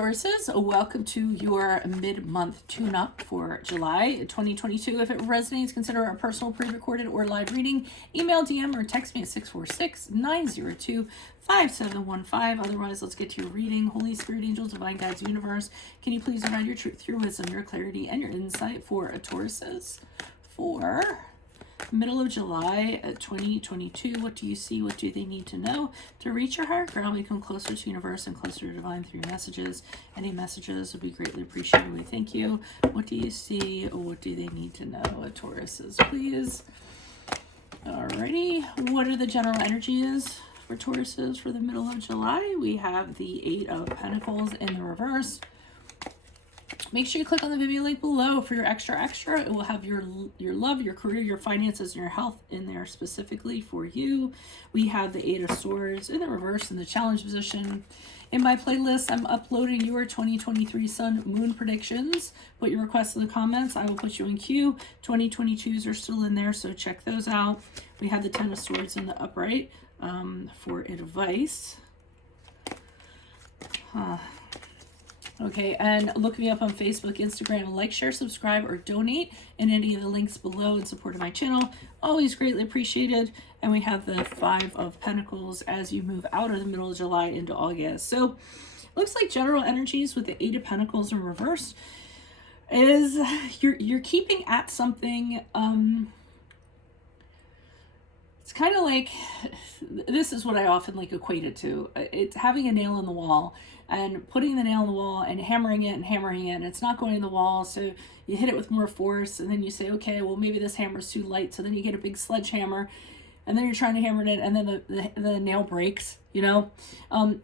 Tauruses, welcome to your mid-month tune-up for July 2022. If it resonates, consider a personal pre-recorded or live reading. Email, DM, or text me at 646-902-5715. Otherwise, let's get to your reading. Holy Spirit, angels, divine guides, universe, can you please provide your truth, your wisdom, your clarity, and your insight for Tauruses for middle of July 2022. What do you see? What do they need to know to reach your higher ground, become closer to universe and closer to divine through your messages? Any messages would be greatly appreciated. We thank you. What do you see? What do they need to know? Tauruses, please. Alrighty. What are the general energies for Tauruses for the middle of July? We have the Eight of Pentacles in the reverse. Make sure you click on the Venmo link below for your extra. It will have your love, your career, your finances, and your health in there specifically for you. We have the Eight of Swords in the reverse in the challenge position. In my playlist, I'm uploading your 2023 Sun Moon predictions. Put your requests in the comments. I will put you in queue. 2022s are still in there, so check those out. We have the Ten of Swords in the upright for advice. Okay, and look me up on Facebook, Instagram, like, share, subscribe, or donate in any of the links below in support of my channel. Always greatly appreciated. And we have the Five of Pentacles as you move out of the middle of July into August. So looks like general energies with the Eight of Pentacles in reverse is you're keeping at something. It's kind of like, this is what I often like equate it to. It's having a nail in the wall and putting the nail in the wall and hammering it, and it's not going in the wall. So you hit it with more force, and then you say, okay, well, maybe this hammer's too light. So then you get a big sledgehammer, and then you're trying to hammer it, and then the nail breaks, you know?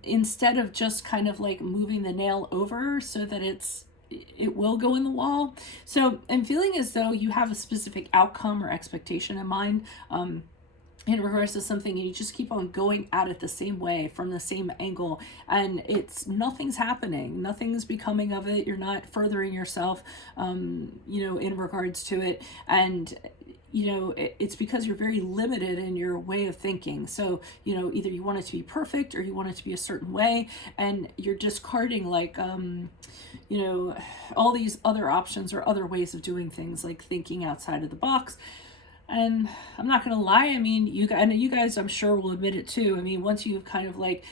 Instead of just kind of like moving the nail over so that it will go in the wall. So I'm feeling as though you have a specific outcome or expectation in mind. In regards to something, and you just keep on going at it the same way from the same angle, and nothing's happening, nothing's becoming of it. You're not furthering yourself, in regards to it, and it's because you're very limited in your way of thinking. So either you want it to be perfect or you want it to be a certain way, and you're discarding like all these other options or other ways of doing things, like thinking outside of the box. And I'm not going to lie, I mean, you guys, I'm sure will admit it too. I mean, once you've kind of like,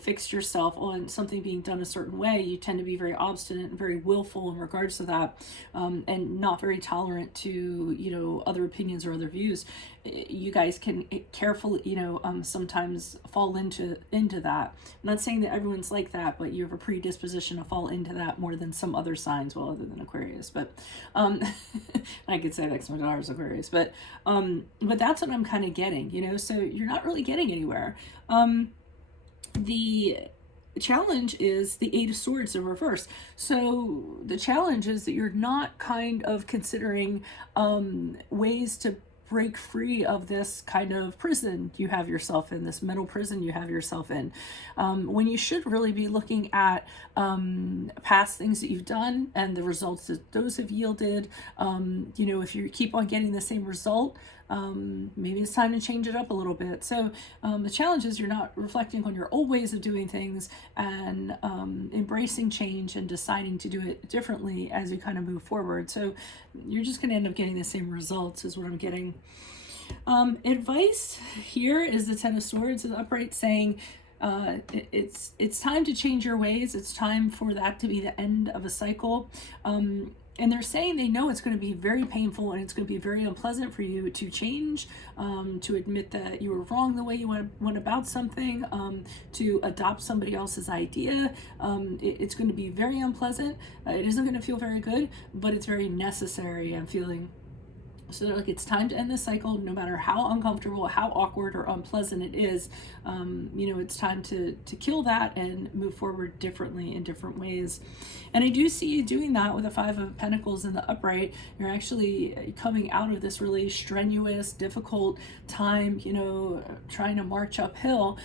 fixed yourself on something being done a certain way, you tend to be very obstinate and very willful in regards to that, and not very tolerant to, other opinions or other views. You guys can carefully, sometimes fall into that. I'm not saying that everyone's like that, but you have a predisposition to fall into that more than some other signs, well, other than Aquarius. But I could say that because my daughter's Aquarius, but that's what I'm kind of getting, so you're not really getting anywhere. The challenge is the Eight of Swords in reverse. So the challenge is that you're not kind of considering ways to break free of this kind of prison you have yourself in, this mental prison you have yourself in, when you should really be looking at past things that you've done and the results that those have yielded. If you keep on getting the same result, maybe it's time to change it up a little bit. So the challenge is you're not reflecting on your old ways of doing things and embracing change and deciding to do it differently as you kind of move forward. So you're just going to end up getting the same results is what I'm getting. Advice here is the Ten of Swords in the upright, saying it's time to change your ways. It's time for that to be the end of a cycle. And they're saying they know it's going to be very painful and it's going to be very unpleasant for you to change, to admit that you were wrong the way you went about something, to adopt somebody else's idea. It's going to be very unpleasant. It isn't going to feel very good, but it's very necessary, I'm feeling. So they're like, it's time to end this cycle, no matter how uncomfortable, how awkward or unpleasant it is. It's time to kill that and move forward differently in different ways. And I do see you doing that with the Five of Pentacles in the upright. You're actually coming out of this really strenuous, difficult time, trying to march uphill.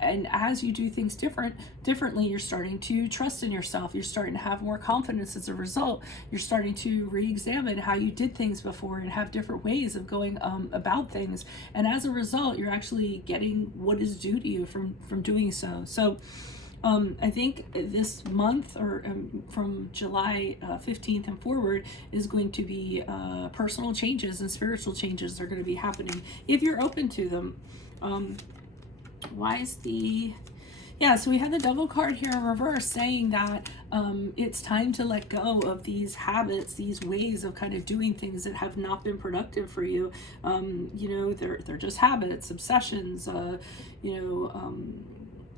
And as you do things differently, you're starting to trust in yourself. You're starting to have more confidence as a result. You're starting to re-examine how you did things before and have different ways of going about things. And as a result, you're actually getting what is due to you from doing so. So I think this month, or from July 15th and forward, is going to be personal changes and spiritual changes are going to be happening if you're open to them. Why is the... Yeah, so we have the Devil card here in reverse saying that it's time to let go of these habits, these ways of kind of doing things that have not been productive for you. You know, they're just habits, obsessions, you know,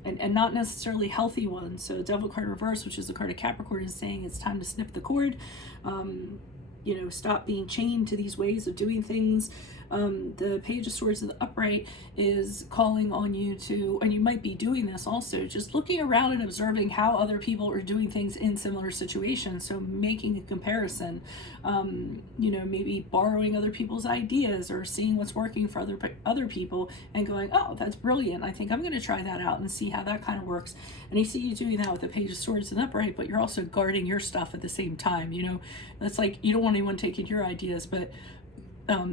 and not necessarily healthy ones. So Devil card reverse, which is the card of Capricorn, is saying it's time to snip the cord. You know, stop being chained to these ways of doing things. The Page of Swords in the upright is calling on you to, and you might be doing this also, just looking around and observing how other people are doing things in similar situations. So making a comparison, you know, maybe borrowing other people's ideas or seeing what's working for other people and going, oh, that's brilliant. I think I'm going to try that out and see how that kind of works. And I see you doing that with the Page of Swords in the upright, but you're also guarding your stuff at the same time. You know, it's like you don't want anyone taking your ideas, but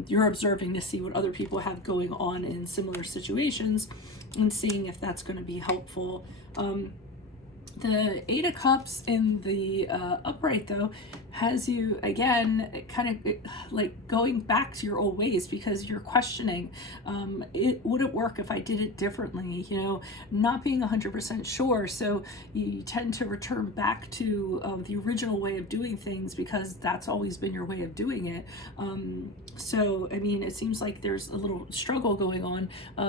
you're observing to see what other people have going on in similar situations and seeing if that's going to be helpful. The Eight of Cups in the upright, though, has you, again, kind of like going back to your old ways because you're questioning, would it work if I did it differently? You know, not being 100% sure. So you tend to return back to the original way of doing things because that's always been your way of doing it. So, I mean, it seems like there's a little struggle going on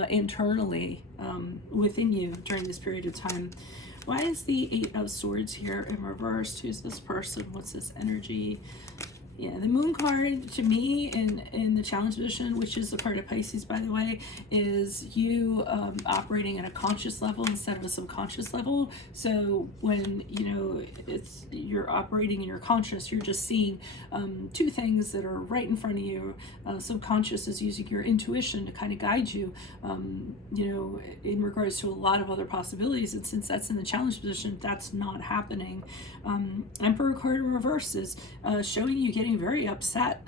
internally within you during this period of time. Why is the Eight of Swords here in reverse? Who's this person? What's this energy? Yeah, the Moon card to me in the challenge position, which is the card of Pisces, by the way, is you operating at a conscious level instead of a subconscious level. So when, you know, you're operating in your conscious, you're just seeing two things that are right in front of you. Subconscious is using your intuition to kind of guide you, you know, in regards to a lot of other possibilities. And since that's in the challenge position, that's not happening. Emperor card in reverse is showing you getting very upset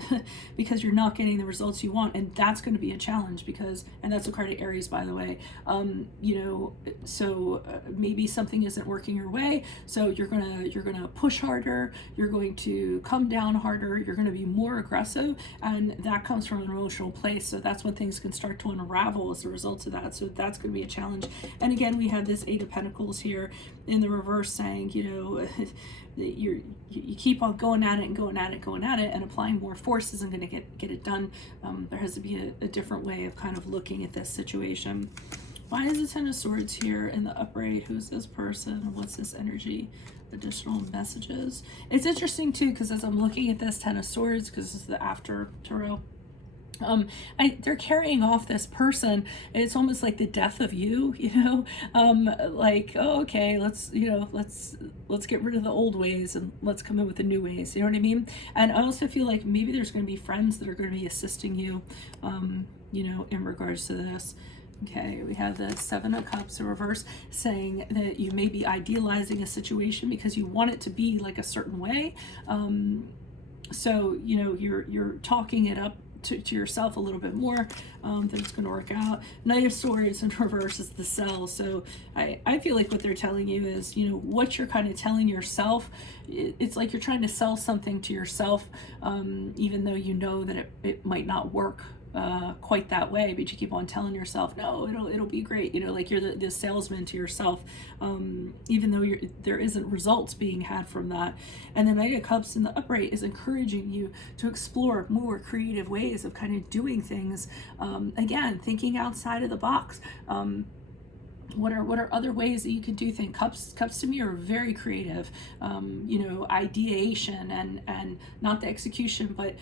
because you're not getting the results you want, and that's going to be a challenge because, and that's a card of Aries, by the way, you know, so maybe something isn't working your way, so you're gonna push harder, you're going to come down harder, you're going to be more aggressive, and that comes from an emotional place. So that's when things can start to unravel as a result of that. So that's going to be a challenge. And again, we have this Eight of Pentacles here in the reverse saying, you know, you keep on going at it and going at it, and applying more force isn't going to get it done. There has to be a different way of kind of looking at this situation. Why is the Ten of Swords here in the upright? Who's this person? What's this energy? Additional messages. It's interesting too, because as I'm looking at this Ten of Swords, because this is the after tarot, they're carrying off this person. It's almost like the death of you, you know, like, oh, okay, let's get rid of the old ways and let's come in with the new ways. You know what I mean? And I also feel like maybe there's going to be friends that are going to be assisting you, you know, in regards to this. Okay, we have the Seven of Cups in reverse saying that you may be idealizing a situation because you want it to be like a certain way. So, you know, you're talking it up to yourself a little bit more, that it's going to work out. Knight of Swords in reverse is the sell. So I feel like what they're telling you is, you know, what you're kind of telling yourself, it's like you're trying to sell something to yourself, even though you know that it might not work quite that way, but you keep on telling yourself, no, it'll be great, you know, like you're the salesman to yourself, even though there isn't results being had from that. And the Knight of Cups in the upright is encouraging you to explore more creative ways of kind of doing things, again, thinking outside of the box. What are other ways that you could do things? Cups to me are very creative, you know, ideation and not the execution, but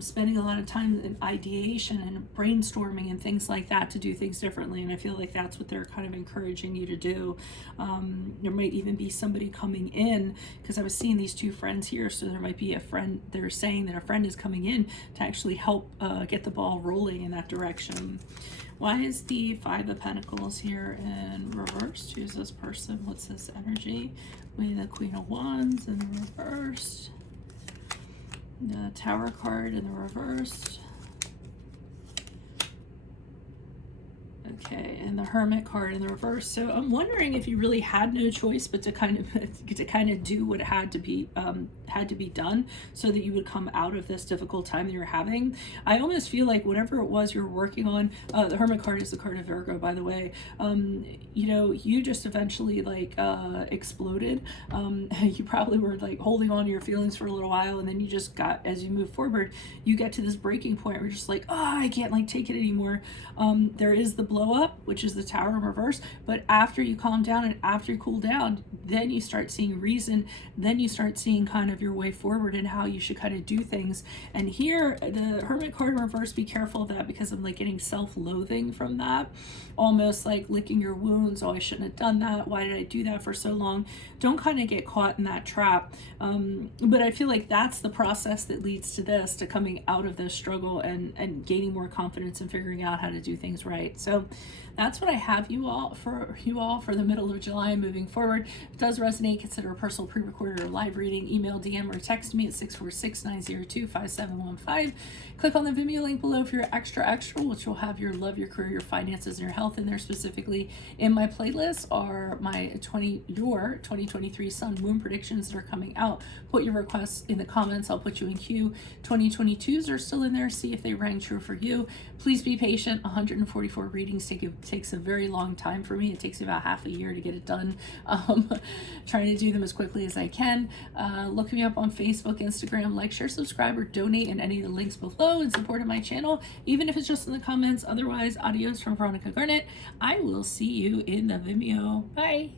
spending a lot of time in ideation and brainstorming and things like that to do things differently. And I feel like that's what they're kind of encouraging you to do. There might even be somebody coming in, because I was seeing these two friends here, so there might be a friend. They're saying that a friend is coming in to actually help get the ball rolling in that direction. Why is the Five of Pentacles here in reverse? Who's this person? What's this energy? We have the Queen of Wands in the reverse. The Tower card in the reverse. Okay, and the Hermit card in the reverse. So I'm wondering if you really had no choice but to kind of do what had to be done so that you would come out of this difficult time that you're having. I almost feel like whatever it was you're working on, the Hermit card is the card of Virgo, by the way. You know, you just eventually like exploded. You probably were like holding on to your feelings for a little while, and then you just got, as you move forward, you get to this breaking point where you're just like, oh, I can't like take it anymore. There is the blow up, which is the Tower in reverse, but after you calm down and after you cool down, then you start seeing reason, then you start seeing kind of your way forward and how you should kind of do things. And here, the Hermit card in reverse, be careful of that, because I'm like getting self-loathing from that, almost like licking your wounds. Oh, I shouldn't have done that. Why did I do that for so long? Don't kind of get caught in that trap. But I feel like that's the process that leads to this, to coming out of this struggle and gaining more confidence and figuring out how to do things right. So that's what I have you all for the middle of July moving forward. If it does resonate, consider a personal pre-recorded or live reading. Email, DM, or text me at 646-902-5715. Click on the Vimeo link below for your extra, which will have your love, your career, your finances, and your health in there specifically. In my playlist are my 2023 Sun Moon predictions that are coming out. Put your requests in the comments. I'll put you in queue. 2022s are still in there. See if they rang true for you. Please be patient. 144 readings takes a very long time for me. It takes about half a year to get it done. Trying to do them as quickly as I can. Look me up on Facebook, Instagram, like, share, subscribe, or donate in any of the links below in support of my channel, even if it's just in the comments. Otherwise, adios from Veronica Garnet. I will see you in the Vimeo. Bye.